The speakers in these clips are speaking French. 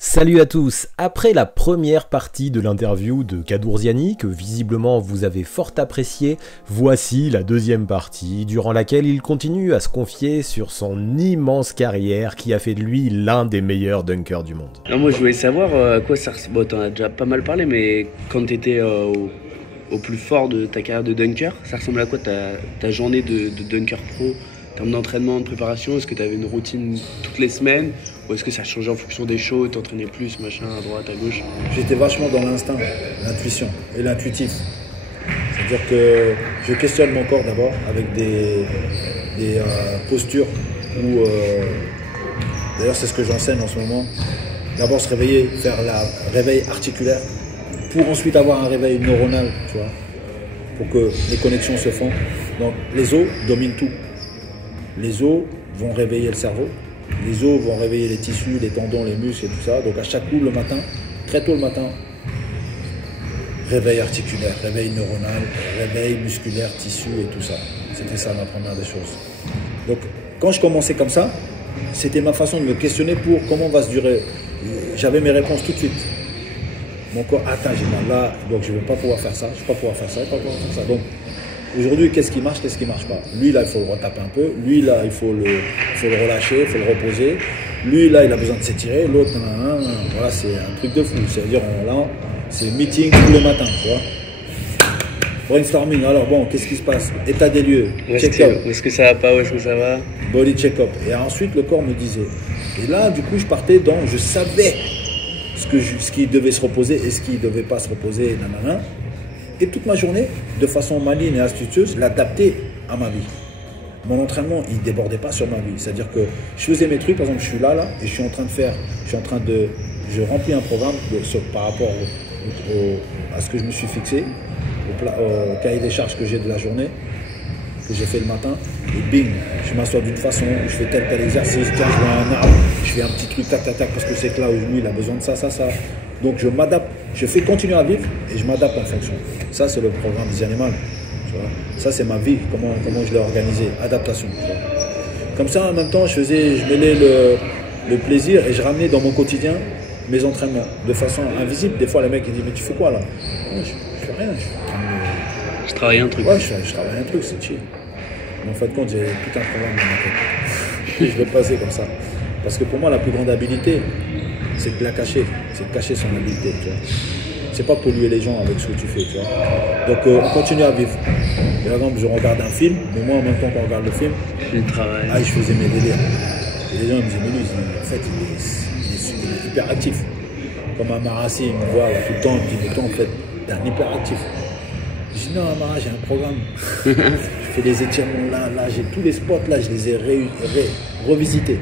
Salut à tous. Après la première partie de l'interview de Kadourziani, que visiblement vous avez fort apprécié, voici la deuxième partie, durant laquelle il continue à se confier sur son immense carrière qui a fait de lui l'un des meilleurs dunkers du monde. Non, moi je voulais savoir à quoi ça ressemble. Bon, t'en as déjà pas mal parlé, mais quand t'étais au plus fort de ta carrière de dunker, ça ressemble à quoi ta journée de dunker pro en termes d'entraînement, de préparation? Est-ce que t'avais une routine toutes les semaines? Ou est-ce que ça changeait en fonction des shows, t'entraînais plus, machin, à droite, à gauche? J'étais vachement dans l'instinct, l'intuition et l'intuitif. C'est-à-dire que je questionne mon corps d'abord avec des postures où, d'ailleurs c'est ce que j'enseigne en ce moment, d'abord se réveiller, faire la réveil articulaire pour ensuite avoir un réveil neuronal, tu vois, pour que les connexions se font. Donc les os dominent tout. Les os vont réveiller le cerveau, les os vont réveiller les tissus, les tendons, les muscles et tout ça. Donc à chaque coup le matin, très tôt le matin, réveil articulaire, réveil neuronal, réveil musculaire, tissu et tout ça. C'était ça ma première des choses. Donc quand je commençais comme ça, c'était ma façon de me questionner pour comment va se durer. J'avais mes réponses tout de suite. Mon corps, attends, j'ai mal là, donc je ne vais pas pouvoir faire ça, je ne vais pas pouvoir faire ça, je ne vais pas pouvoir faire ça. Donc aujourd'hui, qu'est-ce qui marche, qu'est-ce qui ne marche pas? Lui, là, il faut le retaper un peu. Lui, là, il faut le relâcher, il faut le reposer. Lui, là, il a besoin de s'étirer. L'autre, voilà, c'est un truc de fou. C'est-à-dire, là, c'est meeting tous les matins, tu vois. Brainstorming. Alors bon, qu'est-ce qui se passe? État des lieux, check-up. Où est-ce que ça va pas, où est-ce que ça va? Body check-up. Et ensuite, le corps me disait. Et là, du coup, je partais dans, je savais ce qui devait se reposer et ce qui ne devait pas se reposer, nanana. Et toute ma journée, de façon maligne et astucieuse, l'adapter à ma vie. Mon entraînement, il ne débordait pas sur ma vie. C'est-à-dire que je faisais mes trucs, par exemple, je suis là, et je suis en train de je remplis un programme par rapport à ce que je me suis fixé, au cahier des charges que j'ai de la journée, que j'ai fait le matin, et bing, je m'assois d'une façon, je fais tel exercice, tiens, je vois un arbre, je fais un petit truc, tac, parce que c'est que là où lui, il a besoin de ça. Donc je m'adapte, je fais continuer à vivre et je m'adapte en fonction. Ça, c'est le programme des animaux. Tu vois. Ça, c'est ma vie, comment je l'ai organisé, adaptation. Tu vois. Comme ça, en même temps, je mêlais le plaisir et je ramenais dans mon quotidien mes entraînements de façon invisible. Des fois, les mecs, ils disent, mais tu fais quoi là? Je fais rien. Je travaille un truc. Ouais, je travaille un truc, c'est chill. Mais en fait, quand j'ai tout un programme dans ma tête, et je vais le passer comme ça. Parce que pour moi, la plus grande habilité, c'est de la cacher, c'est de cacher son habileté, tu vois. C'est pas polluer les gens avec ce que tu fais, tu vois. Donc on continue à vivre. Par exemple, je regarde un film, mais moi en même temps qu'on regarde le film, je faisais mes délires. Et les gens me disaient, mais lui, en fait, il est hyper actif. Comme Amarassi, il me voit là, tout le temps, il me dit, mais toi en fait, t'es un hyper actif. Je dis, non Amara, j'ai un programme. Je fais des étirements là, j'ai tous les spots là, je les ai revisités.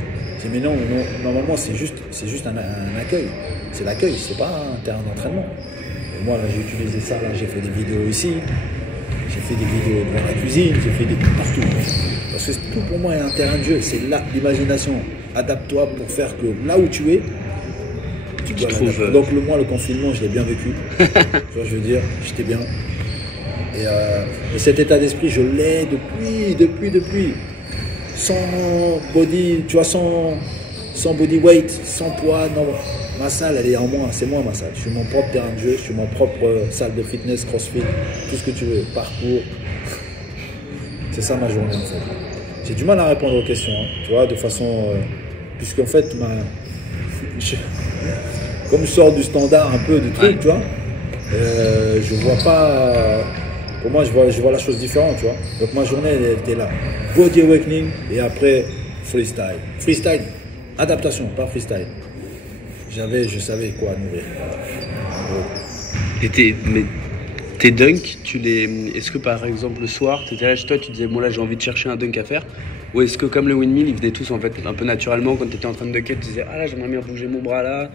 Mais non, normalement c'est juste un accueil. C'est l'accueil, c'est pas un terrain d'entraînement. Et moi là j'ai utilisé ça, là j'ai fait des vidéos ici, j'ai fait des vidéos devant la cuisine, j'ai fait des trucs partout. Parce que tout pour moi est un terrain de jeu, c'est là l'imagination. Adapte-toi pour faire que là où tu es, tu dois l'adapter. Donc le confinement je l'ai bien vécu. Tu vois, je veux dire, j'étais bien. Et cet état d'esprit je l'ai depuis. Sans body, tu vois, sans body weight, sans poids, non. Ma salle, elle est en moi, c'est moi ma salle. Je suis mon propre terrain de jeu, je suis mon propre salle de fitness, crossfit, tout ce que tu veux, parcours. C'est ça ma journée en fait. J'ai du mal à répondre aux questions, hein, tu vois, de façon... puisqu'en fait, comme je sors du standard un peu du truc, tu vois, je vois pas... Pour moi, je vois la chose différente, tu vois. Donc ma journée, elle était là. Body awakening et après freestyle. Freestyle, adaptation, pas freestyle. Je savais quoi nourrir. Et tes dunks, est-ce que par exemple le soir, tu étais là chez toi, tu disais, bon là j'ai envie de chercher un dunk à faire? Ou est-ce que comme le windmill, ils venaient tous en fait un peu naturellement quand tu étais en train de dunker, tu disais, ah là j'aimerais bien bouger mon bras là,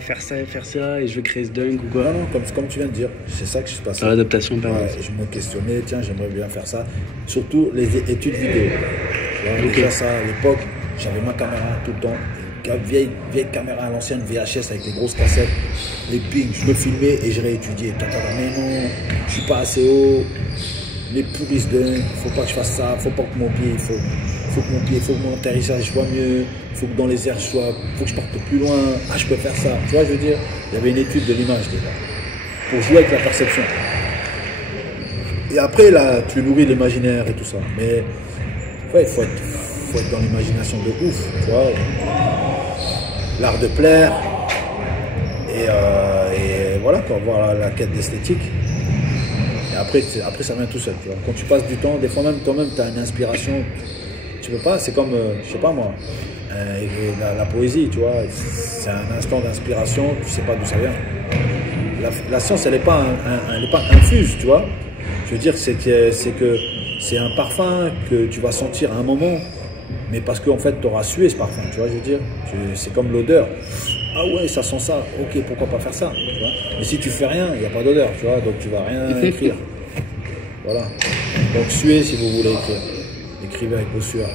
faire ça, et je vais créer ce dunk ou quoi? Non, comme tu viens de dire, c'est ça que je suis passé. Dans l'adaptation permanente. Ouais, je me questionnais, tiens, j'aimerais bien faire ça. Surtout les études vidéo. Tu vois, déjà ça, à l'époque, j'avais ma caméra tout le temps. Une vieille caméra à l'ancienne VHS avec les grosses cassettes. Les pings, je me filmais et je réétudiais. Mais non, je suis pas assez haut. Les puristes dunk, faut pas que je fasse ça, faut pas que mon pied, faut faut que mon pied, il faut que mon atterrissage soit mieux, il faut que dans les airs je sois, il faut que je parte plus loin, ah je peux faire ça, tu vois je veux dire, il y avait une étude de l'image déjà, pour jouer avec la perception. Et après là, tu nourris l'imaginaire et tout ça, mais ouais, il faut être dans l'imagination de ouf, tu vois, l'art de plaire, et voilà, pour avoir la quête d'esthétique. Et après ça vient tout seul, tu vois. Quand tu passes du temps, des fois même toi-même tu as une inspiration, tu peux pas, c'est comme, je sais pas moi, la poésie, tu vois, c'est un instant d'inspiration, tu sais pas d'où ça vient. La science, elle n'est pas infuse, tu vois. Je veux dire, c'est que c'est un parfum que tu vas sentir à un moment, mais parce qu'en fait, tu auras sué ce parfum, tu vois, je veux dire. C'est comme l'odeur. Ah ouais, ça sent ça, ok, pourquoi pas faire ça, tu vois. Mais si tu fais rien, il n'y a pas d'odeur, tu vois, donc tu vas rien écrire. Voilà. Donc suez si vous voulez écrire. Écrivez avec vos sueurs.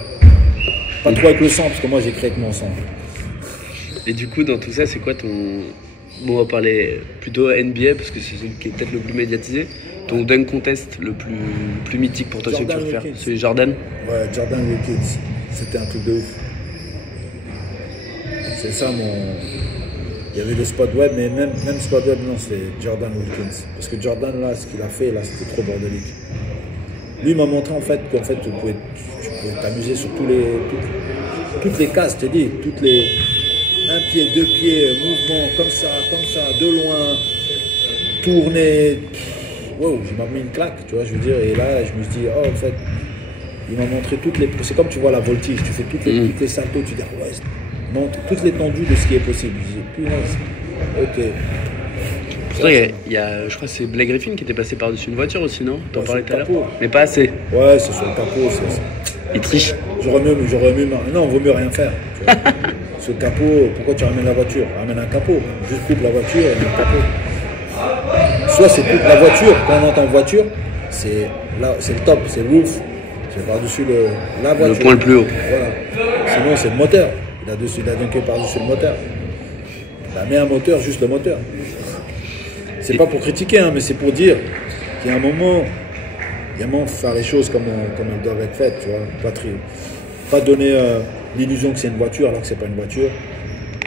Pas trop avec le sang, parce que moi j'écris avec mon sang. Et du coup, dans tout ça, c'est quoi ton... Bon, on va parler plutôt NBA, parce que c'est celui qui est peut-être le plus médiatisé. Ton dunk contest le plus mythique pour toi, celui que tu veux faire. Celui Jordan. Ouais, Jordan Wilkins. C'était un truc de ouf. C'est ça mon... Il y avait le spot web, mais même spot web, non, c'est Jordan Wilkins. Parce que Jordan, là, ce qu'il a fait, là, c'était trop bordélique. Lui, il m'a montré, en fait, qu'en fait, tu pouvais t'amuser sur toutes les cases, je t'ai dit, toutes les... Un pied, deux pieds, mouvement, comme ça, de loin, tourner. Wow, il m'a mis une claque, tu vois, je veux dire. Et là, je me suis dit, oh, en fait, il m'a montré toutes les... C'est comme tu vois la voltige, tu fais toutes les saltos, tu dis, ouais, montre toute l'étendue de ce qui est possible. Je dis, punaise, ok. Pourtant, il y a, je crois que c'est Blake Griffin qui était passé par-dessus une voiture aussi, non? T'en parlais tout à l'heure. Mais pas assez. Ouais, c'est sur le capot. Il triche. J'aurais mieux... Non, vaut mieux rien faire. Tu vois. Ce capot, pourquoi tu ramènes la voiture? Ramène un capot. Juste coupe la voiture et mets le capot. Soit c'est coupe la voiture, quand on entend voiture, c'est le top, c'est le roof. C'est par-dessus la voiture. Le point le plus haut. Voilà. Sinon, c'est le moteur. Il a dunké par-dessus le moteur. Il a mis un moteur, juste le moteur. C'est pas pour critiquer, hein, mais c'est pour dire qu'il y a un moment de faire les choses comme elles doivent être faites, tu vois. Pas donner l'illusion que c'est une voiture alors que c'est pas une voiture.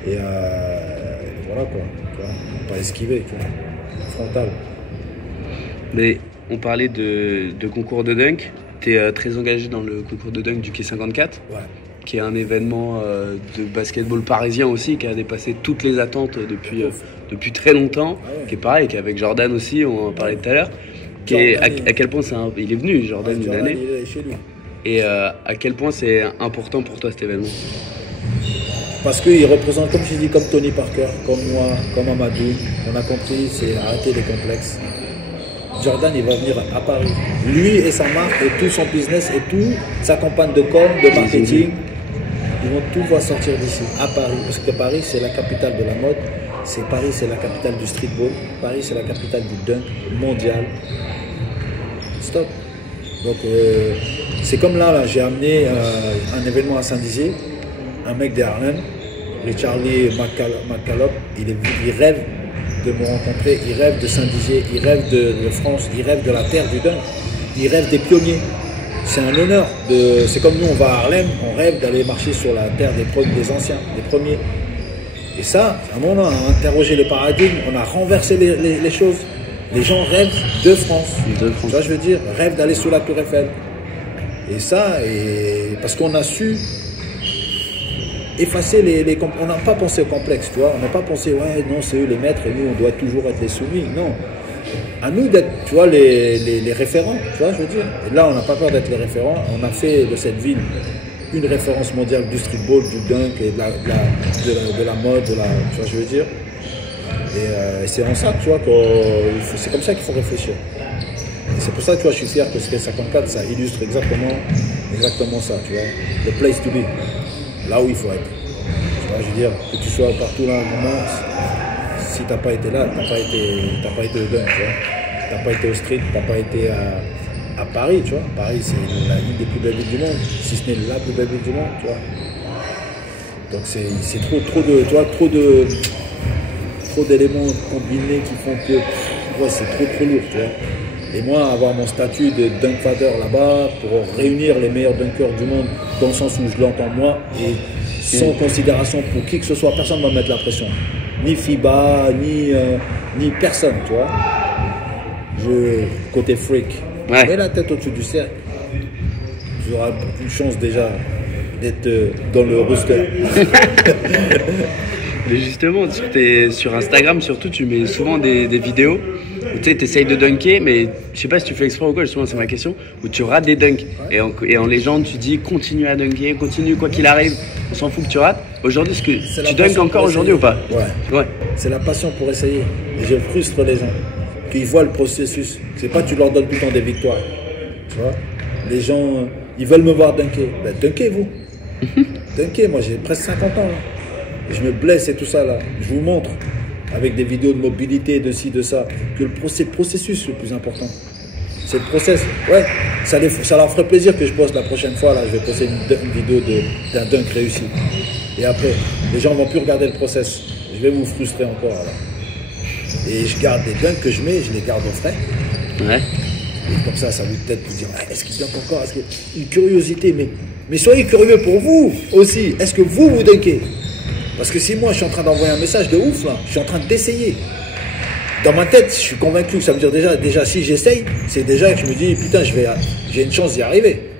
Et voilà quoi. Tu vois, pas esquiver, tu vois. Frontal. Mais on parlait de concours de dunk. Tu es très engagé dans le concours de dunk du Quai 54. Ouais. Qui est un événement de basketball parisien aussi, qui a dépassé toutes les attentes depuis très longtemps, qui est pareil, qui est avec Jordan aussi, on en parlait tout à l'heure, à quel point il est venu, Jordan, une année, il est chez lui. Et à quel point c'est important pour toi cet événement? Parce qu'il représente, comme je dis, comme Tony Parker, comme moi, comme Amadou, on a compris, c'est arrêter les complexes. Jordan, il va venir à Paris. Lui et sa marque, et tout son business, et tout, sa campagne de com, de marketing, tout va sortir d'ici, à Paris. Parce que Paris, c'est la capitale de la mode. Paris, c'est la capitale du streetball. Paris, c'est la capitale du dunk mondial. Stop. Donc, c'est comme là j'ai amené un événement à Saint-Dizier, un mec des Harlem, Richarlie McCallop, il rêve de me rencontrer, il rêve de Saint-Dizier, il rêve de France, il rêve de la terre du dunk, il rêve des pionniers. C'est un honneur. C'est comme nous, on va à Harlem, on rêve d'aller marcher sur la terre des anciens, des premiers. Et ça, à un moment, on a interrogé les paradigmes, on a renversé les choses. Les gens rêvent de France. Tu vois, je veux dire, rêvent d'aller sous la Tour Eiffel. Et ça, parce qu'on a su effacer on n'a pas pensé au complexe, tu vois. On n'a pas pensé, ouais, non, c'est eux les maîtres et nous, on doit toujours être les soumis. Non. À nous d'être, tu vois, les référents, tu vois, je veux dire. Et là, on n'a pas peur d'être les référents. On a fait de cette ville une référence mondiale du streetball, du dunk et de la mode, tu vois, je veux dire. Et c'est en ça, tu vois, c'est comme ça qu'il faut réfléchir. Et c'est pour ça, tu vois, je suis fier que ce Quai 54, ça illustre exactement ça, tu vois. Le place to be, là où il faut être. Tu vois, je veux dire, que tu sois partout là, à un moment, si t'as pas été là, t'as pas été au dunk, tu vois. T'as pas été au street, t'as pas été à Paris, tu vois. Paris, c'est l'une des plus belles villes du monde, si ce n'est la plus belle ville du monde, tu vois. Donc c'est trop d'éléments combinés qui font que, ouais, c'est trop lourd, tu vois. Et moi, avoir mon statut de dunk father là-bas pour réunir les meilleurs dunkers du monde dans le sens où je l'entends moi et sans considération pour qui que ce soit, personne ne va mettre la pression. Ni FIBA, ni personne, tu vois. Côté freak. Ouais. Mets la tête au-dessus du cercle. Tu auras une chance déjà d'être dans le roster. Mais justement, sur Instagram surtout, tu mets souvent des vidéos où tu essayes de dunker, mais je sais pas si tu fais exprès ou quoi, justement c'est ma question, où tu rates des dunks. Et en légende, tu dis continue à dunker, continue quoi qu'il arrive, on s'en fout que tu rates. Aujourd'hui, est-ce que tu dunks encore aujourd'hui ou pas? Ouais. C'est la passion pour essayer. Et je frustre les gens qu'ils voient le processus. C'est pas tu leur donnes tout le temps des victoires. Tu vois, les gens, ils veulent me voir dunker. Ben, dunkez vous. Dunkez, moi j'ai presque 50 ans là. Je me blesse et tout ça là. Je vous montre avec des vidéos de mobilité, de ci, de ça, que c'est le processus le plus important. C'est le process. Ouais, ça leur ferait plaisir que je poste la prochaine fois là. Je vais poster une vidéo d'un dunk réussi. Et après, les gens vont plus regarder le process. Je vais vous frustrer encore là. Et je garde les dunks que je mets, je les garde au frais. Ouais. Et comme ça vous peut-être vous dire, est-ce qu'il dunk encore? Une curiosité, mais soyez curieux pour vous aussi. Est-ce que vous dunkez? Parce que si moi je suis en train d'envoyer un message de ouf là, je suis en train d'essayer. Dans ma tête, je suis convaincu que ça veut dire déjà si j'essaye, c'est déjà que je me dis putain j'ai une chance d'y arriver.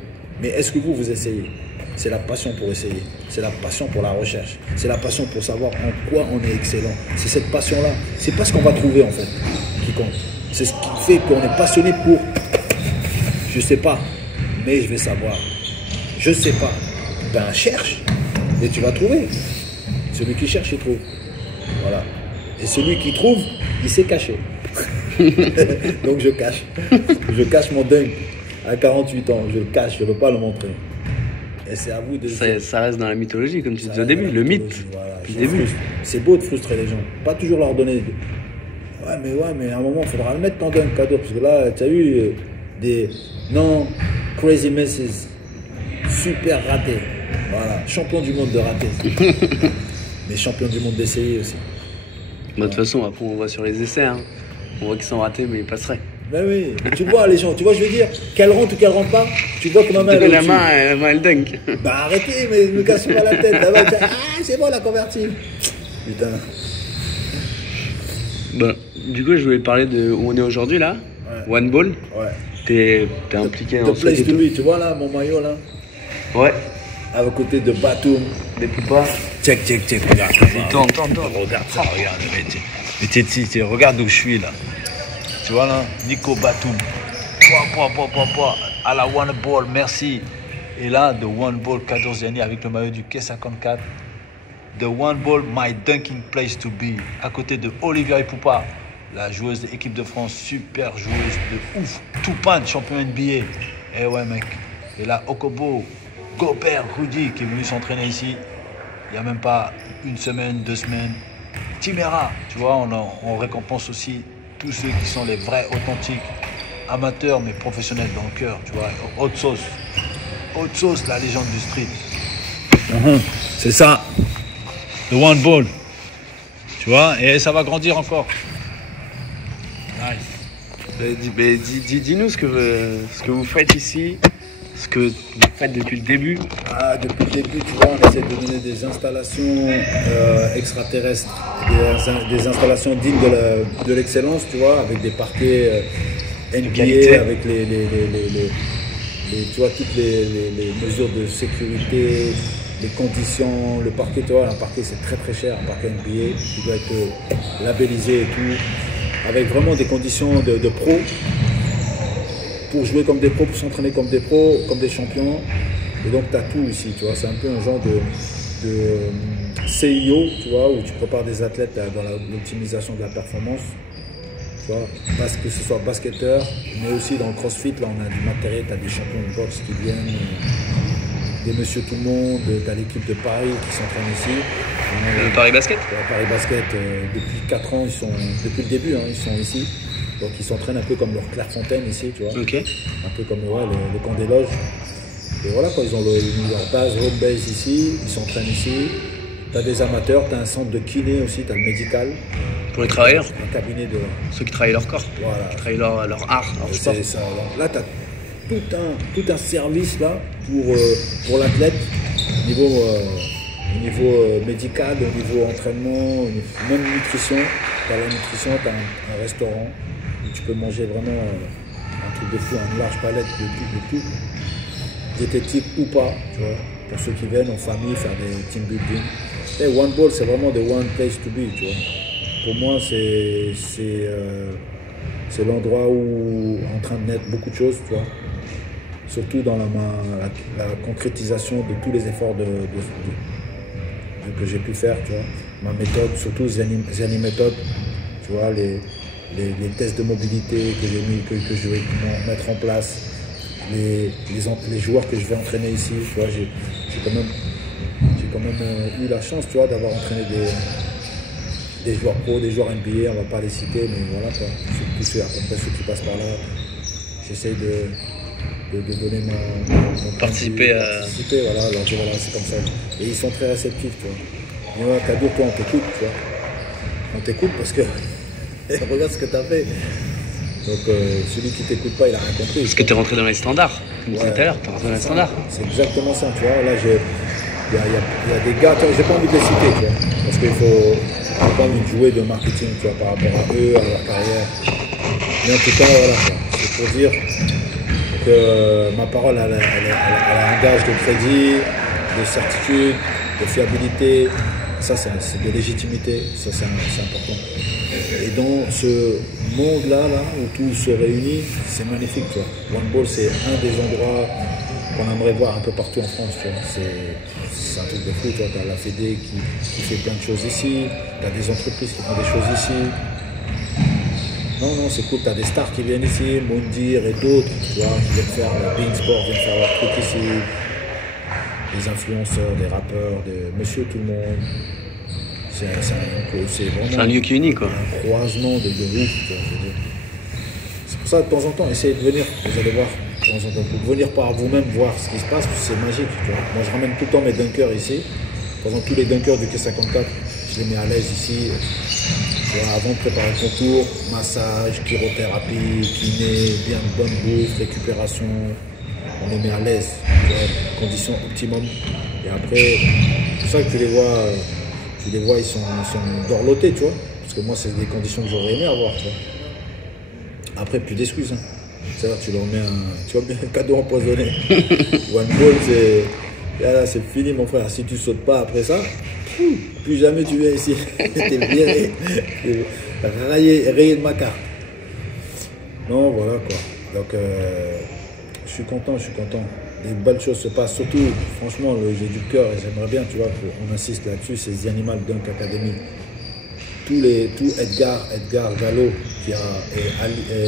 Mais est-ce que vous essayez? C'est la passion pour essayer, c'est la passion pour la recherche, c'est la passion pour savoir en quoi on est excellent. C'est cette passion-là, c'est pas ce qu'on va trouver en fait qui compte. C'est ce qui fait qu'on est passionné pour. Je sais pas, mais je vais savoir. Je sais pas. Ben cherche et tu vas trouver. Celui qui cherche, il trouve. Voilà. Et celui qui trouve, il sait cacher. Donc je cache. Je cache mon dunk à 48 ans. Je le cache, je ne veux pas le montrer. Et c'est à vous de... Ça reste dans la mythologie, comme tu disais au début, le mythe. Voilà. Du début. C'est beau de frustrer les gens. Pas toujours leur donner... Ouais, mais à un moment, il faudra le mettre ton dunk cadeau. Parce que là, tu as eu des... Non, crazy misses. Super ratés. Voilà. Champion du monde de ratés. Mais champion du monde d'essayer aussi. De toute façon, après on voit sur les essais, hein. On voit qu'ils sont ratés, mais ils passeraient. Ben oui, mais tu vois les gens, tu vois je veux dire, qu'elle rentre ou qu'elle rentre pas, tu vois comment elle la main, elle dunk. Bah arrêtez, mais ne me casse pas la tête. Là-bas, c'est bon, elle a converti. Putain. Bon, du coup, je voulais parler de où on est aujourd'hui là. Ouais. One Ball. Ouais. T'es impliqué dans ce place to be, tu vois là, mon maillot là. Ouais. À côté de Batum. Des poupas. Check, regarde. Regarde ça, regarde. Mais regarde où je suis là. Tu vois là, Nico Batum. À la One Ball, merci. Et là, The One Ball Kadorziani avec le maillot du K54. The One Ball, my dunking place to be. À côté de Olivia Ipupa, la joueuse de l'équipe de France, super joueuse de ouf. Toupane, champion NBA. Eh ouais mec. Et là, Okobo, Gobert, Rudy qui est venu s'entraîner ici. Il n'y a même pas une semaine, 2 semaines. Timera, tu vois, on récompense aussi tous ceux qui sont les vrais, authentiques, amateurs mais professionnels dans le cœur, tu vois. Haute sauce, la légende du street. C'est ça. The One Ball. Tu vois, et ça va grandir encore. Nice. Dis-nous ce que vous faites ici, ce que vous faites depuis le début. Depuis le début, tu vois, on essaie de donner des installations extraterrestres, des installations dignes de l'excellence, tu vois, avec des parquets NBA, avec tu vois, toutes les mesures de sécurité, les conditions, le parquet, tu vois, un parquet c'est très très cher, un parquet NBA, qui doit être labellisé et tout, avec vraiment des conditions de pro, pour jouer comme des pros, pour s'entraîner comme des pros, comme des champions. Et donc tu as tout ici, tu vois, c'est un peu un genre de CIO, tu vois, où tu prépares des athlètes dans l'optimisation de la performance. Tu vois, parce que ce soit basketteur, mais aussi dans le crossfit, là on a du matériel, tu as des champions de boxe qui viennent, des monsieur tout le monde, tu as l'équipe de Paris qui s'entraîne ici. Le Paris Basket. Paris Basket, depuis 4 ans, depuis le début, ils sont ici. Donc ils s'entraînent un peu comme leur Clairefontaine ici, tu vois. Ok. Un peu comme le camp des loges. Et voilà, quand ils ont leur base, home base ici, ils s'entraînent ici. Tu as des amateurs, tu as un centre de kiné aussi, tu as le médical. Pour les travailleurs. Un cabinet de... Ceux qui travaillent leur corps. Voilà. Qui travaillent leur art, leur sport. C'est ça. Là, tu as tout un service là pour l'athlète, au niveau médical, au niveau entraînement, même nutrition. Tu as la nutrition, tu as un restaurant où tu peux manger vraiment un truc de fou, une large palette de tout. Diététique ou pas, tu vois, pour ceux qui viennent en famille faire des team building. Et One Ball, c'est vraiment the one place to be, tu vois. Pour moi, c'est l'endroit où en train de naître beaucoup de choses, tu vois. Surtout dans la concrétisation de tous les efforts que j'ai pu faire, tu vois. Ma méthode, surtout Ziani méthode, tu vois, les tests de mobilité que je vais mettre en place, les joueurs que je vais entraîner ici, tu vois, j'ai quand même eu la chance, tu vois, d'avoir entraîné des joueurs pro, des joueurs NBA, on va pas les citer, mais voilà quoi, tous ceux, à peu près ceux qui passent par là, j'essaye de donner mon participer, voilà, alors voilà, c'est comme ça. Et ils sont très réceptifs, tu vois. Mais ouais, Kadour, toi, on t'écoute, tu vois. On t'écoute parce que regarde ce que tu as fait. Donc celui qui t'écoute pas, il a rien compris. Parce que tu es rentré dans les standards, comme tu disais tout à l'heure, tu es rentré dans les standards. C'est exactement ça, tu vois. Là, il y a des gars, j'ai pas envie de les citer, tu vois. Parce qu'il faut pas envie de jouer de marketing, tu vois, par rapport à eux, à leur carrière. Mais en tout cas, voilà, c'est pour dire que ma parole, elle a un gage de crédit, de certitude, de fiabilité. Ça, c'est de légitimité, ça, c'est important. Et dans ce monde-là, où tout se réunit, c'est magnifique, tu vois. One Ball, c'est un des endroits qu'on aimerait voir un peu partout en France, tu vois. C'est un truc de fou, tu vois. Tu as la Fédé qui fait plein de choses ici, tu as des entreprises qui font des choses ici. Non, c'est cool, tu as des stars qui viennent ici, Mondir et d'autres, tu vois, qui viennent faire Beansport, viennent faire leur truc ici. Des influenceurs, des rappeurs, monsieur tout le monde. C'est vraiment un lieu qui est unique, quoi. Un croisement de ouf. C'est pour ça, de temps en temps, essayez de venir, vous allez voir, de temps en temps, pour venir par vous-même voir ce qui se passe, c'est magique. Tu vois. Moi, je ramène tout le temps mes dunkers ici. Par exemple, tous les dunkers du K54, je les mets à l'aise ici. Tu vois, avant de préparer le contour, massage, chirothérapie, kiné, bien bonne bouffe, récupération. On les met à l'aise, conditions optimum. Et après, c'est ça que tu les vois, ils sont dorlotés, tu vois. Parce que moi, c'est des conditions que j'aurais aimé avoir, tu vois. Après, plus d'excuses. Hein. C'est-à-dire, tu leur mets un cadeau empoisonné. One Ball, c'est fini, mon frère. Si tu sautes pas après ça, plus jamais tu viens ici. T'es viré. Rayé de ma carte. Non, voilà, quoi. Donc, je suis content. Des belles choses se passent. Surtout, franchement, j'ai du cœur et j'aimerais bien, tu vois, qu'on insiste là-dessus, c'est The Animal Dunk Academy. Tout Edgar Gallo et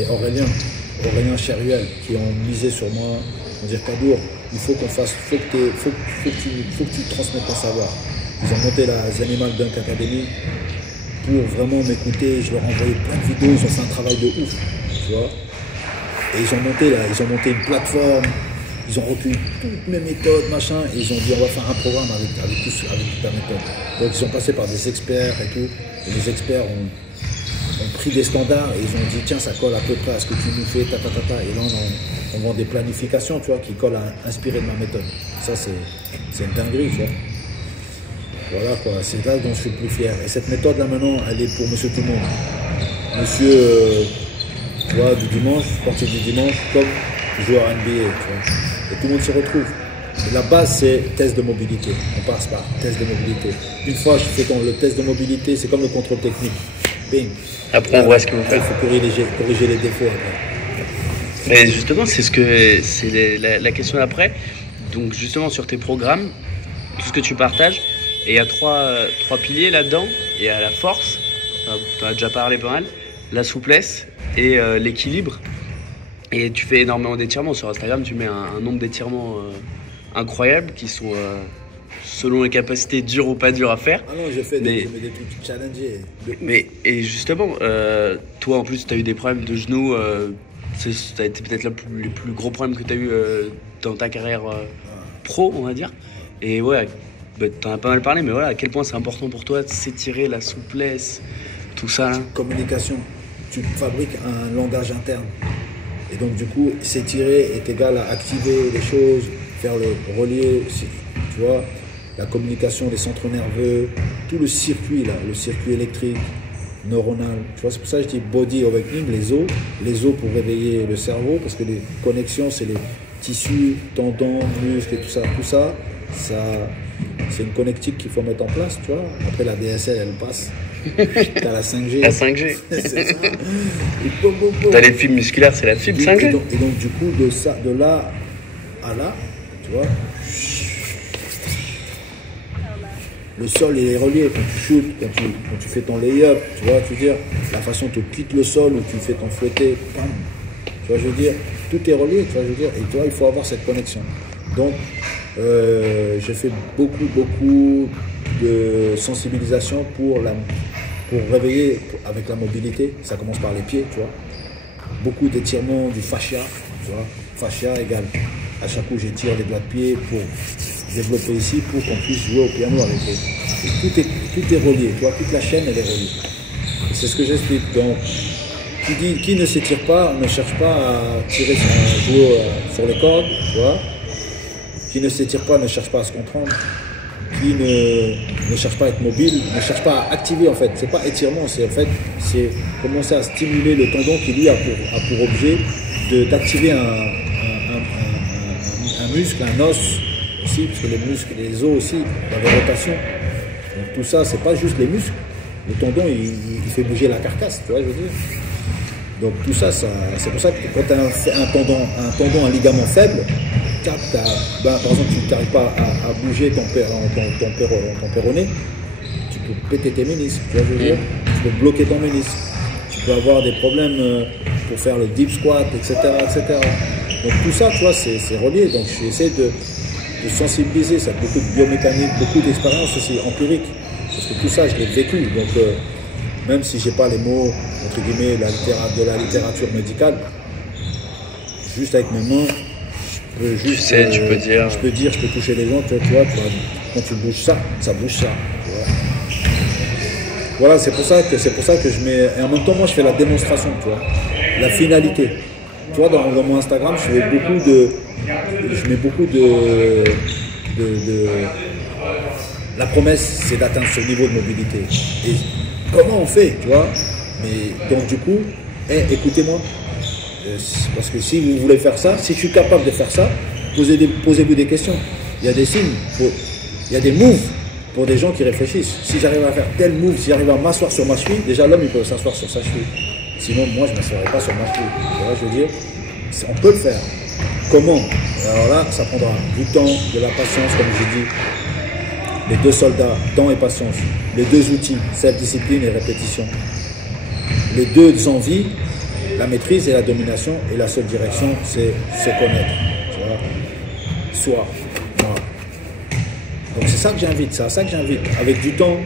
Aurélien Cheruel qui ont misé sur moi, on dire Kadour, il faut qu'on fasse, faut que tu transmettes ton savoir. Ils ont monté la The Animal Dunk Academy pour vraiment m'écouter. Je leur ai envoyé plein de vidéos, ils ont fait un travail de ouf, tu vois. Et ils ont monté une plateforme, ils ont repris toutes mes méthodes, machin, et ils ont dit on va faire un programme avec toute ta méthode. Donc ils sont passés par des experts et tout, et les experts ont pris des standards et ils ont dit tiens ça colle à peu près à ce que tu nous fais, et là on vend des planifications, tu vois, qui collent à inspirer de ma méthode. Ça c'est une dinguerie, tu vois. Voilà quoi, c'est là dont je suis le plus fier. Et cette méthode là maintenant, elle est pour monsieur tout le monde. Monsieur... tu vois, du dimanche, sportif du dimanche, comme joueur NBA, tu vois. Et tout le monde se retrouve. Et la base, c'est test de mobilité. On passe par test de mobilité. Une fois, je fais le test de mobilité, c'est comme le contrôle technique. Bing. Après, on voit ce que vous faites. Il faut corriger les défauts après. Mais justement, c'est la question d'après. Donc, justement, sur tes programmes, tout ce que tu partages, et il y a trois piliers là-dedans. Il y a la force, tu en as déjà parlé pas mal, la souplesse et l'équilibre. Et tu fais énormément d'étirements sur Instagram, tu mets un nombre d'étirements incroyables qui sont selon les capacités dures ou pas dures à faire. Ah non, je mets des trucs challengés. Et justement, toi en plus tu as eu des problèmes de genoux, ça a été peut-être les plus gros problèmes que tu as eu dans ta carrière pro, on va dire. Et ouais, tu en as pas mal parlé, mais voilà, à quel point c'est important pour toi de s'étirer, la souplesse, tout ça là. Communication. Tu fabriques un langage interne. Et donc, du coup, s'étirer est égal à activer les choses, faire le relier, tu vois, la communication, les centres nerveux, tout le circuit là, le circuit électrique, neuronal. Tu vois, c'est pour ça que je dis body awakening, les os pour réveiller le cerveau, parce que les connexions, c'est les tissus, tendons, muscles et tout ça, c'est une connectique qu'il faut mettre en place, tu vois. Après, la DSL, elle passe. T'as la 5G. La 5G. C'est ça. T'as les fibres musculaires, c'est la fibre 5G. Et donc, du coup, de là à là, tu vois, le sol il est relié quand tu shootes, quand tu fais ton lay-up, tu vois, tu veux dire, la façon dont tu quittes le sol ou tu fais ton fouetté, pam, tu vois, je veux dire, tout est relié, tu vois, je veux dire, et toi, il faut avoir cette connexion. Donc, j'ai fait beaucoup de sensibilisation pour réveiller avec la mobilité. Ça commence par les pieds, tu vois. Beaucoup d'étirements du fascia, tu vois. Fascia égale, à chaque coup, j'étire les doigts de pied pour développer ici, pour qu'on puisse jouer au piano avec eux. Tout est relié, tu vois. Toute la chaîne, elle est reliée. C'est ce que j'explique. Donc, qui ne s'étire pas, ne cherche pas à tirer jouer sur les cordes, tu vois. Qui ne s'étire pas, ne cherche pas à se comprendre. Qui ne cherche pas à être mobile, ne cherche pas à activer en fait. C'est pas étirement, c'est commencer à stimuler le tendon qui lui a pour objet d'activer un muscle, un os aussi, parce que les muscles, les os aussi, dans les rotations. Donc tout ça, c'est pas juste les muscles. Le tendon, il fait bouger la carcasse, tu vois, je veux dire. Donc tout ça, c'est pour ça que quand tu as un ligament faible, par exemple, tu n'arrives pas à bouger ton péroné, tu peux péter tes ménisques, tu vois, je veux dire, tu peux bloquer ton ménisque, tu peux avoir des problèmes pour faire le deep squat, etc. Donc tout ça, tu vois, c'est relié. Donc j'essaie de sensibiliser, ça beaucoup de biomécanique, beaucoup d'expérience aussi empirique, parce que tout ça, je l'ai vécu. Donc même si j'ai pas les mots, entre guillemets, de la littérature médicale, juste avec mes mains, tu peux dire. Je peux toucher les gens, tu vois, quand tu bouges ça, ça bouge ça. Tu vois. Voilà, c'est pour ça que je mets. Et en même temps, moi, je fais la démonstration, tu vois, la finalité. Tu vois, dans mon Instagram, je mets beaucoup de la promesse, c'est d'atteindre ce niveau de mobilité. Et comment on fait, tu vois? Mais donc du coup, écoutez-moi. Parce que si vous voulez faire ça, si je suis capable de faire ça, posez-vous des questions. Il y a des signes, il y a des moves pour des gens qui réfléchissent. Si j'arrive à faire tel move, si j'arrive à m'asseoir sur ma cheville, déjà l'homme il peut s'asseoir sur sa cheville. Sinon moi je ne m'asseoirai pas sur ma cheville. Tu vois, je veux dire, on peut le faire. Comment? Alors là, ça prendra du temps, de la patience, comme j'ai dit. Les deux soldats, temps et patience. Les deux outils, self-discipline et répétition. Les deux envies, la maîtrise et la domination, et la seule direction, c'est se connaître. Tu vois, soi. Voilà. Donc c'est ça que j'invite, c'est à ça que j'invite. Avec du temps,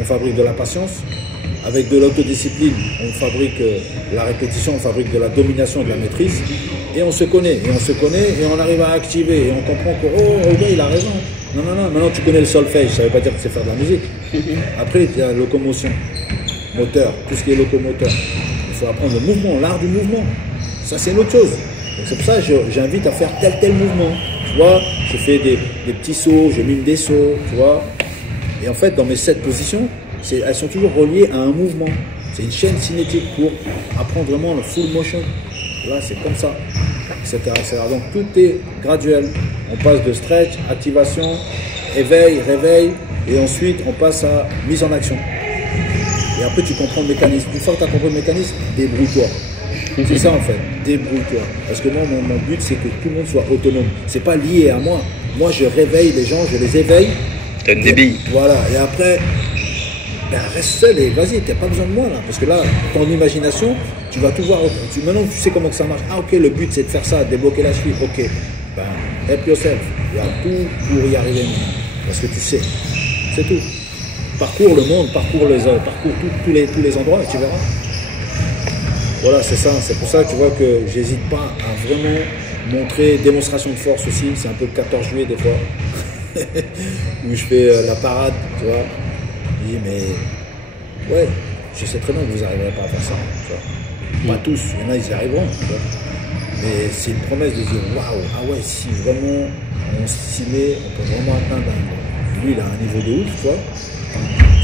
on fabrique de la patience. Avec de l'autodiscipline, on fabrique la répétition, on fabrique de la domination, de la maîtrise. Et on se connaît, et on arrive à activer, et on comprend que, oh, gars, il a raison. Non, maintenant tu connais le solfège, ça ne veut pas dire que tu sais faire de la musique. Après, il y a la locomotion, moteur, tout ce qui est locomoteur. Il faut apprendre le mouvement, l'art du mouvement. Ça, c'est une autre chose. Donc c'est pour ça que j'invite à faire tel mouvement. Tu vois, je fais des petits sauts, je mime des sauts, tu vois. Et en fait, dans mes 7 positions, elles sont toujours reliées à un mouvement. C'est une chaîne cinétique pour apprendre vraiment le full motion. Là, c'est comme ça, etc., etc. Donc tout est graduel. On passe de stretch, activation, éveil, réveil, et ensuite on passe à mise en action. Et après tu comprends le mécanisme. Une fois que tu as compris le mécanisme, débrouille-toi. C'est ça en fait, débrouille-toi. Parce que moi, mon but c'est que tout le monde soit autonome. C'est pas lié à moi. Moi je réveille les gens, je les éveille. Donne des billes. Voilà, et après, ben, reste seul et vas-y, t'as pas besoin de moi là. Parce que là, ton imagination, tu vas tout voir. Maintenant tu sais comment que ça marche. Ah ok, le but c'est de faire ça, débloquer la cheville. Ok, ben, help yourself. Il y a tout pour y arriver maintenant. Parce que tu sais, c'est tout. Parcours le monde, parcours tous les endroits et tu verras. Voilà, c'est ça. C'est pour ça que tu vois que j'hésite pas à vraiment montrer démonstration de force aussi. C'est un peu le 14 juillet des fois. où je fais la parade, tu vois. Je dis, mais ouais, Je sais très bien que vous n'arriverez pas à faire ça. Tu vois. Pas tous, il y en a, ils y arriveront. Tu vois. Mais c'est une promesse de dire waouh, ah ouais, si vraiment on s'y met, on peut vraiment atteindre lui, il a un niveau de ouf, tu vois.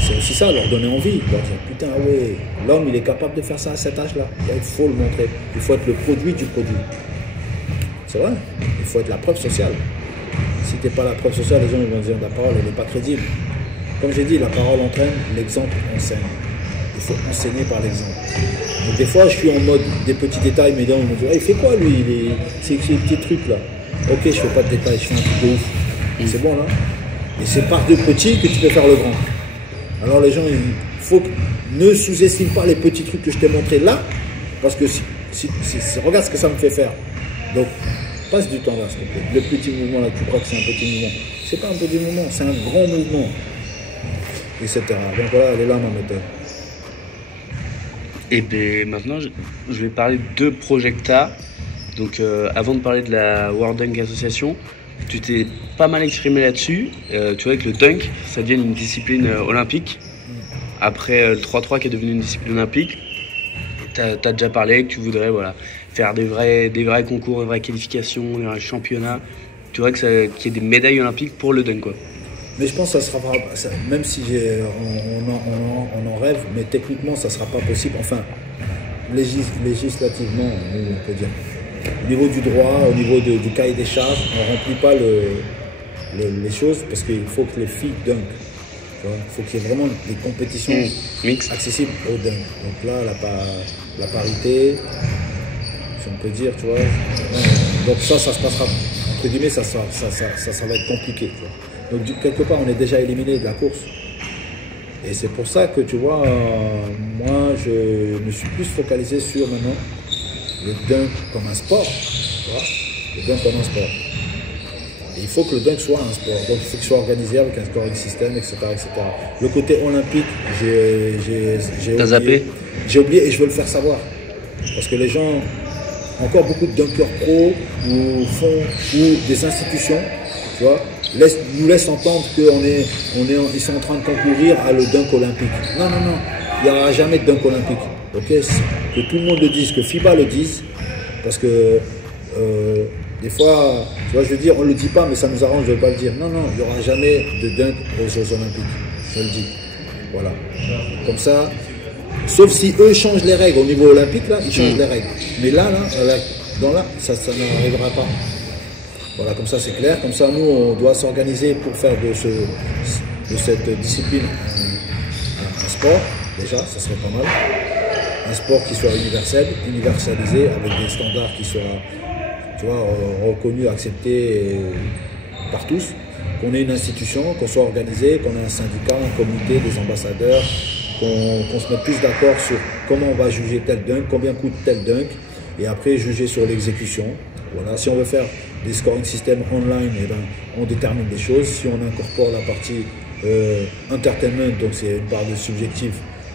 C'est aussi ça, leur donner envie. Leur dire putain, ah ouais, l'homme il est capable de faire ça à cet âge-là. Il faut le montrer. Il faut être le produit du produit. C'est vrai, il faut être la preuve sociale. Si tu n'es pas la preuve sociale, les gens ils vont dire la parole elle n'est pas crédible. Comme j'ai dit, la parole entraîne, l'exemple enseigne. Il faut enseigner par l'exemple. Donc des fois, je suis en mode des petits détails, mais là, on me dit, il fait quoi lui, ces petits trucs là. Ok, je fais pas de détails, je fais un truc de ouf. C'est bon là. Et c'est par deux petits que tu peux faire le grand. Alors les gens, il faut que, ne sous-estime pas les petits trucs que je t'ai montrés là, parce que regarde ce que ça me fait faire. Donc, passe du temps là, s'il te plaît. Le petit mouvement là, tu crois que c'est un petit mouvement. C'est pas un petit mouvement, c'est un grand mouvement. Etc. Donc voilà, elle est là ma méthode. Et bien maintenant, je vais parler de Projecta. Donc avant de parler de la World Dunk Association, tu t'es pas mal exprimé là-dessus. Tu vois que le dunk, ça devient une discipline olympique. Après le 3-3 qui est devenu une discipline olympique, tu as déjà parlé que tu voudrais faire des vrais concours, des vraies qualifications, des vrais championnats. Tu vois qu'il y ait des médailles olympiques pour le dunk, quoi. Mais je pense que ça sera pas, même si on en rêve, mais techniquement ça sera pas possible. Enfin, législativement, on peut dire. Au niveau du droit, au niveau du cahier des charges, on ne remplit pas les choses parce qu'il faut que les filles dunk. Il faut qu'il y ait vraiment des compétitions accessibles au dunk. Donc là, la parité, si on peut dire, tu vois. Donc ça se passera, entre guillemets, ça va être compliqué. Tu vois. Donc quelque part, on est déjà éliminé de la course. Et c'est pour ça que, tu vois, moi, je me suis plus focalisé sur maintenant le dunk comme un sport. Tu vois, le dunk comme un sport. Et il faut que le dunk soit un sport. Donc il faut qu'il soit organisé avec un scoring system, etc. etc. Le côté olympique, j'ai oublié et je veux le faire savoir. Parce que les gens, encore beaucoup de dunkers pro ou des institutions, tu vois, nous laissent entendre qu'ils sont en train de concourir à le dunk olympique. Non, non, non, il n'y aura jamais de dunk olympique. Okay, que tout le monde le dise, que FIBA le dise, parce que des fois, tu vois, je veux dire, on ne le dit pas, mais ça nous arrange de ne pas le dire. Non, non, il n'y aura jamais de dunk aux Jeux Olympiques. Je le dis. Voilà. Comme ça, sauf si eux changent les règles. Au niveau olympique, là, ils changent les règles. Mais là, ça n'arrivera pas. Voilà, comme ça, c'est clair. Comme ça, nous, on doit s'organiser pour faire de cette discipline un sport. Déjà, ça serait pas mal. Un sport qui soit universalisé, avec des standards qui soient, tu vois, reconnus, acceptés par tous, qu'on ait une institution, qu'on soit organisé, qu'on ait un syndicat, un comité, des ambassadeurs, qu'on se mette plus d'accord sur comment on va juger tel dunk, combien coûte tel dunk, et après juger sur l'exécution. Voilà. Si on veut faire des scoring systems online, eh ben, on détermine des choses. Si on incorpore la partie entertainment, donc c'est une part de subjectif,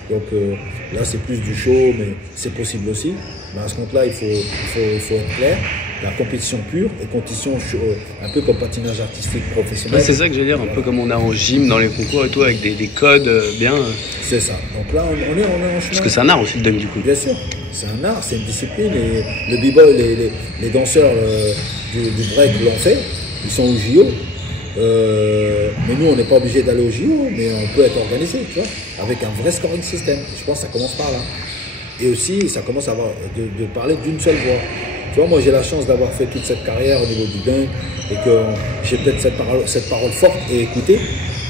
donc là c'est plus du show, mais c'est possible aussi. Mais à ce compte-là, il faut être clair. La compétition pure et compétition un peu comme patinage artistique professionnel. Ouais, c'est ça que je veux dire, un peu comme on a en gym dans les concours et tout, avec des codes bien. C'est ça. Donc là, on est en chemin. Parce que c'est un art aussi le dunk du coup. Bien sûr, c'est un art, c'est une discipline. Et le b-boy, les danseurs du break l'ont fait. Ils sont au JO. Mais nous, on n'est pas obligé d'aller au JO, mais on peut être organisé, tu vois, avec un vrai scoring system. Je pense que ça commence par là. Et aussi, ça commence à avoir de parler d'une seule voix. Tu vois, moi j'ai la chance d'avoir fait toute cette carrière au niveau du dunk et que j'ai peut-être cette parole forte et écoutée.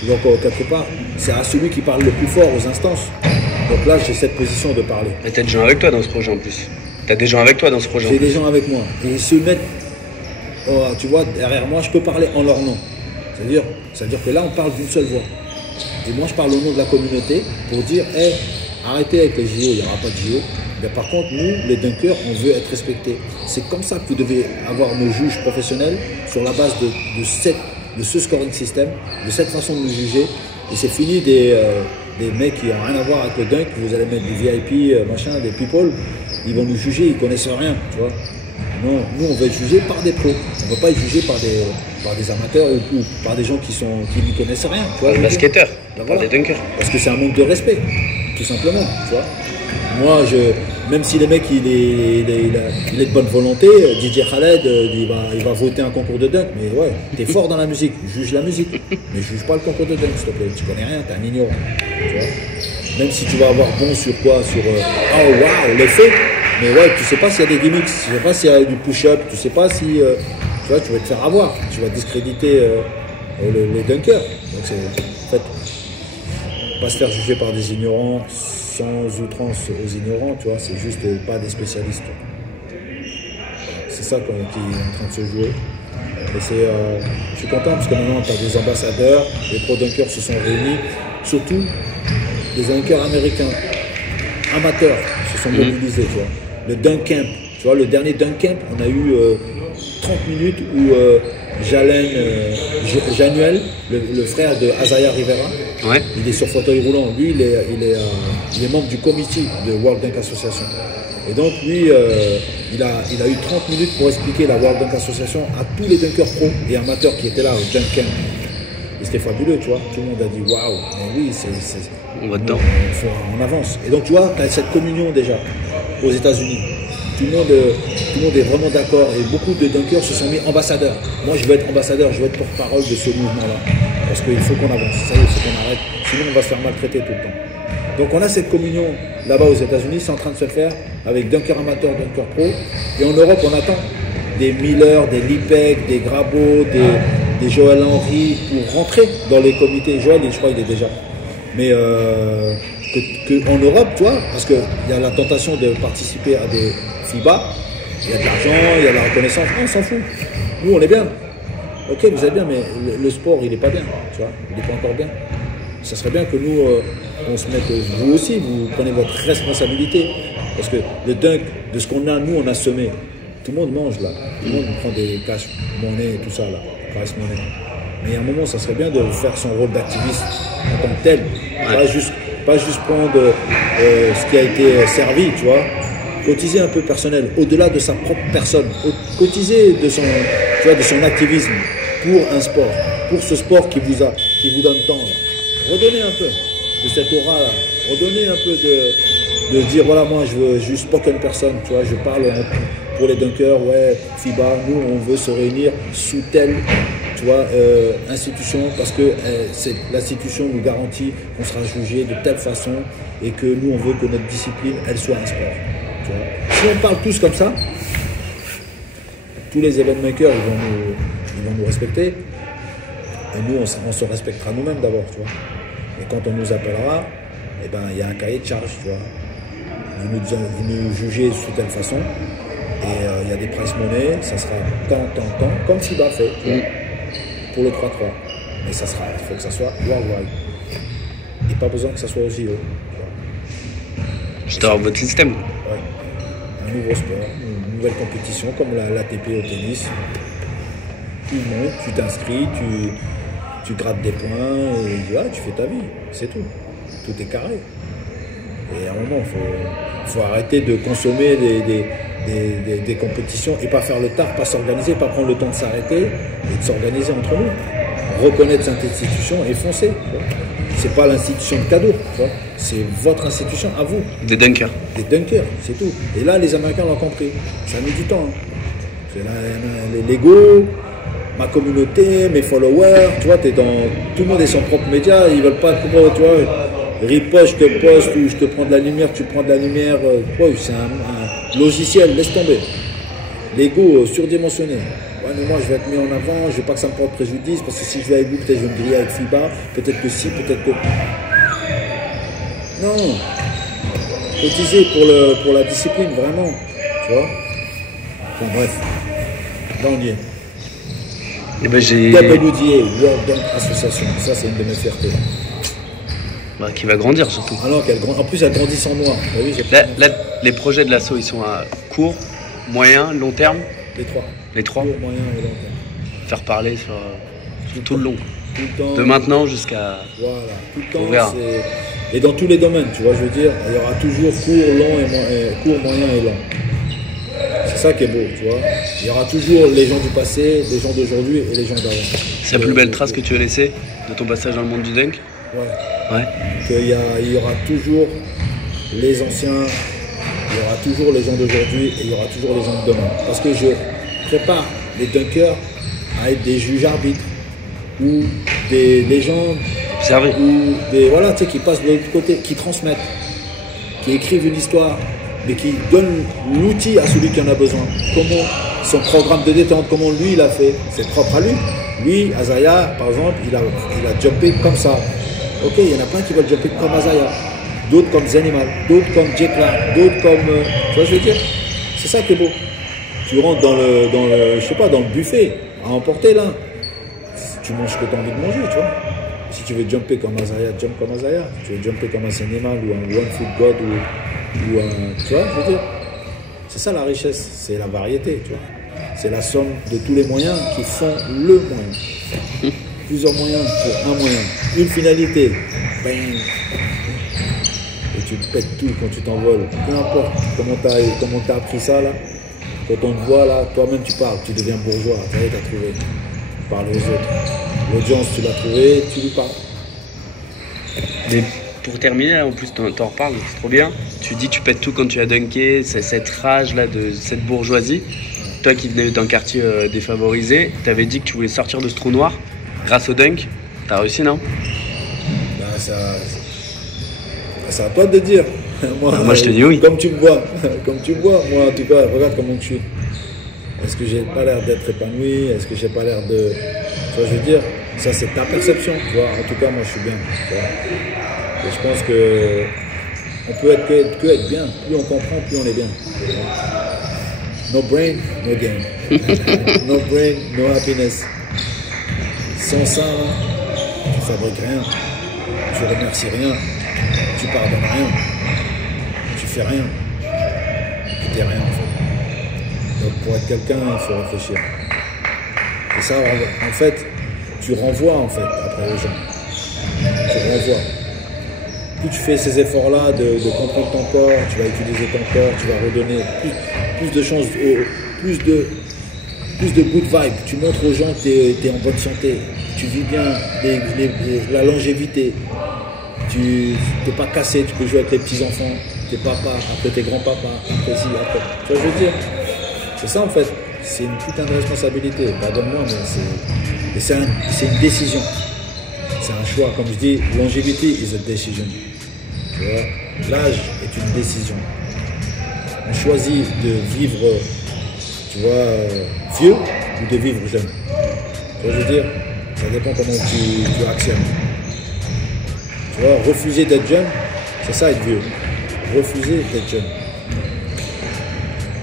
Donc quelque part, c'est à celui qui parle le plus fort aux instances. Donc là, j'ai cette position de parler. Et t'as des gens avec toi dans ce projet en plus. T'as des gens avec toi dans ce projet. J'ai des gens avec moi. Et ils se mettent, tu vois, derrière moi, je peux parler en leur nom. C'est-à-dire que là, on parle d'une seule voix. Et moi, je parle au nom de la communauté pour dire, hey, arrêtez avec les JO, il n'y aura pas de JO. Mais par contre, nous, les dunkers, on veut être respectés. C'est comme ça que vous devez avoir nos juges professionnels sur la base de ce scoring system, de cette façon de nous juger. Et c'est fini des mecs qui n'ont rien à voir avec le dunk. Vous allez mettre des VIP, machin, des people. Ils vont nous juger, ils ne connaissent rien, tu vois. Non, nous, on veut être jugé par des pros. On ne veut pas être jugé par des amateurs ou par des gens qui n'y connaissent rien. Tu vois, par des basketteurs, par des dunkers. Parce que c'est un manque de respect. tout simplement, tu vois. Moi, même si le mec il est de bonne volonté, DJ Khaled, il va voter un concours de dunk, mais ouais, t'es fort dans la musique, juge la musique, mais juge pas le concours de dunk, s'il te plaît. Tu connais rien, t'es un ignorant, tu vois. Même si tu vas avoir bon sur quoi, sur oh waouh, l'effet, mais ouais, tu sais pas s'il y a des gimmicks, tu sais pas s'il y a du push-up, tu sais pas si, tu vois, tu vas te faire avoir, tu vas discréditer les dunkers. Donc c'est, en fait, pas se faire juger par des ignorants sans outrance aux ignorants, tu vois, c'est juste pas des spécialistes. C'est ça qui est en train de se jouer. Et je suis content parce que maintenant tu as des ambassadeurs, les pro dunkers se sont réunis, surtout des dunkers américains, amateurs se sont mobilisés, tu vois. Le dunk camp, tu vois, le dernier dunk camp, on a eu 30 minutes où Januel, le frère de Azaya Rivera, Ouais. il est sur fauteuil roulant. Lui, il est membre du comité de World Dunk Association. Et donc, lui, il a eu 30 minutes pour expliquer la World Dunk Association à tous les dunkers pro et amateurs qui étaient là au dunk camp. Et c'était fabuleux, tu vois. Tout le monde a dit waouh, mais oui, On va dedans. on avance. Et donc, tu vois, tu as cette communion déjà aux États-Unis. Tout le monde est vraiment d'accord et beaucoup de dunkers se sont mis ambassadeurs. Moi, je veux être ambassadeur, je veux être porte-parole de ce mouvement-là. Parce qu'il faut qu'on avance, ça y est, il faut qu'on arrête. Sinon, on va se faire maltraiter tout le temps. Donc, on a cette communion là-bas aux États-Unis, c'est en train de se faire avec dunkers amateurs, dunkers pro. Et en Europe, on attend des Miller, des Lipek, des Grabo, des Joël Henry pour rentrer dans les comités. Joël, je crois qu'il est déjà. Mais en Europe, tu vois, parce qu'il y a la tentation de participer à des FIBA, il y a de l'argent, il y a de la reconnaissance, on s'en fout. Nous, on est bien. Ok, vous êtes bien, mais le sport, il n'est pas bien, tu vois, il n'est pas encore bien. Ça serait bien que nous, on se mette, vous aussi, vous prenez votre responsabilité. Parce que le dunk, de ce qu'on a, nous, on a semé. Tout le monde mange là, tout le monde prend des cash monnaie et tout ça là, cash monnaie. Mais à un moment, ça serait bien de faire son rôle d'activiste en tant que tel. Pas juste prendre ce qui a été servi, tu vois. Cotiser un peu personnel, au-delà de sa propre personne. Cotiser de son activisme pour un sport, pour ce sport qui vous donne tant. Là. Redonnez un peu de cette aura là. Redonnez un peu de dire, voilà, moi je veux juste spoken personne, tu vois, je parle pour les dunkers, ouais, FIBA, nous on veut se réunir sous telle, tu vois, institution, parce que l'institution nous garantit qu'on sera jugé de telle façon et que nous on veut que notre discipline, elle soit un sport. Tu vois. Si on parle tous comme ça, tous les event makers, ils vont nous respecter, et nous on se respectera nous-mêmes d'abord, tu vois. Et quand on nous appellera, eh ben, il y a un cahier de charge, tu vois. Vous nous jugez sous telle façon, et il y a des price money, ça sera tant, comme FIBA fait, tu vois, pour le 3-3. Mais ça sera, il faut que ça soit worldwide. Et pas besoin que ça soit aux JO. Juste avoir votre système. Ouais. Un nouveau sport, une nouvelle compétition, comme l'ATP au tennis. Tu montes, tu t'inscris, tu grattes des points, et voilà, tu fais ta vie, c'est tout. Tout est carré. Et à un moment, il faut arrêter de consommer des compétitions et pas faire le tard, pas s'organiser, pas prendre le temps de s'arrêter et de s'organiser entre nous. Reconnaître cette institution et foncer. C'est pas l'institution de Cadour, c'est votre institution à vous. Des dunkers. Des dunkers, c'est tout. Et là, les Américains l'ont compris. Ça a mis du temps. Hein. C'est là, l'ego, ma communauté, mes followers, tu vois, tout le monde est son propre média, ils veulent pas, tu vois, riposte, je te poste, ou je te prends de la lumière, tu prends de la lumière, c'est un logiciel, laisse tomber. L'ego surdimensionné. Ouais, mais moi je vais être mis en avant, je veux pas que ça me porte préjudice, parce que si je vais avec vous, peut-être je vais me griller avec FIBA, peut-être que si, peut-être que... Non. Cotiser pour la discipline, vraiment, tu vois. Enfin bref, là on y est. Et ben j'ai... WDA, World Dunk Association, ça c'est une de mes fiertés. Bah, qui va grandir surtout. Ah non, en plus elle grandit sans moi. Ah oui, là, les projets de l'asso, ils sont à court, moyen, long terme. Les trois. Les trois. Court, moyen et long terme. Faire parler sur tout le long. Tout le temps. De maintenant jusqu'à... Voilà, tout le temps. On verra. Et dans tous les domaines, tu vois, je veux dire, il y aura toujours court, moyen et long. C'est ça qui est beau, tu vois. Il y aura toujours les gens du passé, les gens d'aujourd'hui et les gens d'avant. C'est la plus belle trace que tu as laissée de ton passage dans le monde du dunk? Ouais. Ouais. qu'il y aura toujours les anciens, il y aura toujours les gens d'aujourd'hui et il y aura toujours les gens de demain. Parce que je prépare les dunkers à être des juges arbitres ou des légendes Observer. ou des voilà, tu sais, qui passent de l'autre côté, qui transmettent, qui écrivent une histoire, mais qui donnent l'outil à celui qui en a besoin. Comment son programme de détente, comment lui il a fait, c'est propre à lui. Lui, Azaya, par exemple, il a jumpé comme ça. Ok, il y en a plein qui veulent jumper comme Azaya, d'autres comme Zenimal, d'autres comme Jekla, d'autres comme. Tu vois ce que je veux dire? C'est ça qui est beau. Tu rentres dans le, je sais pas, dans le buffet à emporter là. Tu manges ce que tu as envie de manger, tu vois. Si tu veux jumper comme Azaya, jump comme Azaya. Si tu veux jumper comme un Zenimal ou un One Foot God ou un. Tu vois, je veux dire. C'est ça la richesse, c'est la variété, tu vois. C'est la somme de tous les moyens qui font le moyen. Plusieurs moyens pour un moyen. Une finalité. Bang. Et tu pètes tout quand tu t'envoles. Peu importe comment t'as appris ça là. Quand on te voit là, toi-même tu parles, tu deviens bourgeois. Ça y est, t'as trouvé. Tu parles aux autres. L'audience, tu l'as trouvé, tu lui parles. Mais pour terminer, en plus t'en reparles, c'est trop bien. Tu dis tu pètes tout quand tu as dunké, c'est cette rage là de cette bourgeoisie. Toi qui venais d'un quartier défavorisé, t'avais dit que tu voulais sortir de ce trou noir grâce au dunk. T'as réussi, non? Bah c'est à toi de dire. Moi je te dis oui. Comme tu me vois, moi en tout cas, regarde comment je suis. Est-ce que j'ai pas l'air d'être épanoui? Est-ce que j'ai pas l'air de... Tu vois, je veux dire, ça c'est ta perception, tu vois. En tout cas, moi je suis bien, tu vois. Et je pense que on peut être que être bien. Plus on comprend, plus on est bien. No brain, no gain. No brain, no happiness. Sans ça, tu fabriques rien, tu remercies rien, tu pardonnes rien, tu fais rien, tu t'es rien en fait. Donc pour être quelqu'un, il faut réfléchir. Et ça, en fait, tu renvoies en fait après aux gens. Tu renvoies. Plus tu fais ces efforts-là de comprendre ton corps, tu vas utiliser ton corps, tu vas redonner plus de chances, plus de good vibe. Tu montres aux gens que tu es en bonne santé, tu vis bien, la longévité. Tu n'es pas cassé, tu peux jouer avec les petits-enfants, tes papas, après tes grands-papas, après ci, après. Tu vois ce que je veux dire? C'est ça en fait. C'est une putain de responsabilité. Pardonne-moi, mais c'est une décision. C'est un choix. Comme je dis, longévité is a decision. Tu vois, l'âge est une décision. On choisit de vivre, tu vois, vieux ou de vivre jeune. Tu vois, je veux dire, ça dépend comment tu acceptes. Tu vois, refuser d'être jeune, c'est ça être vieux. Refuser d'être jeune.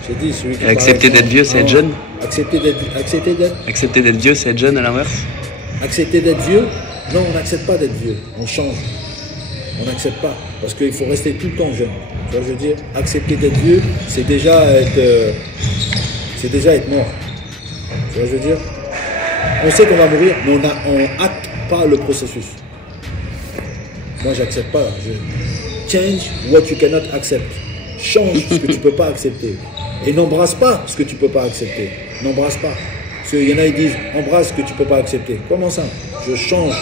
J'ai dit, celui qui accepter d'être vieux, c'est être jeune. Accepter d'être vieux, c'est être jeune à l'inverse. Accepter d'être vieux, non, on n'accepte pas d'être vieux, on change. On n'accepte pas, parce qu'il faut rester tout le temps jeune. Tu vois, je veux dire, accepter d'être vieux, c'est déjà être mort. Tu vois, je veux dire, on sait qu'on va mourir, mais on acte pas le processus. Moi, j'accepte pas. Change what you cannot accept. Change ce que tu peux pas accepter. Et n'embrasse pas ce que tu peux pas accepter. N'embrasse pas. Parce qu'il y en a, ils disent, embrasse ce que tu peux pas accepter. Comment ça? Je change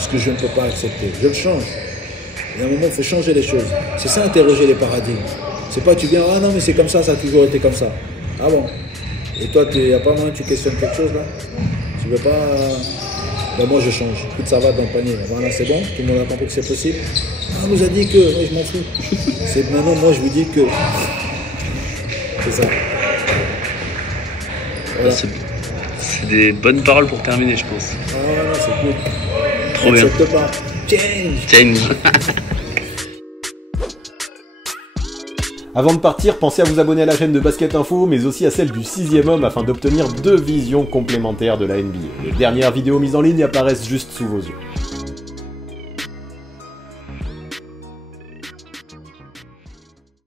ce que je ne peux pas accepter. Je le change. Il y a un moment, il faut changer les choses. C'est ça, interroger les paradigmes. C'est pas tu viens, ah non, mais c'est comme ça a toujours été comme ça. Ah bon? Et toi, il n'y a pas moyen que tu questionnes quelque chose là? Tu veux pas... Ben moi, je change. Écoute, ça va dans le panier. Voilà, c'est bon? Tout le monde a compris que c'est possible? Ah, on nous a dit que... Oui, je m'en fous. Maintenant, moi, je vous dis que... C'est ça. Voilà. C'est des bonnes paroles pour terminer, je pense. Ah non, c'est cool. Trop bien. Accepte pas. Change. Avant de partir, pensez à vous abonner à la chaîne de Basket Info, mais aussi à celle du 6ème homme afin d'obtenir 2 visions complémentaires de la NBA. Les dernières vidéos mises en ligne apparaissent juste sous vos yeux.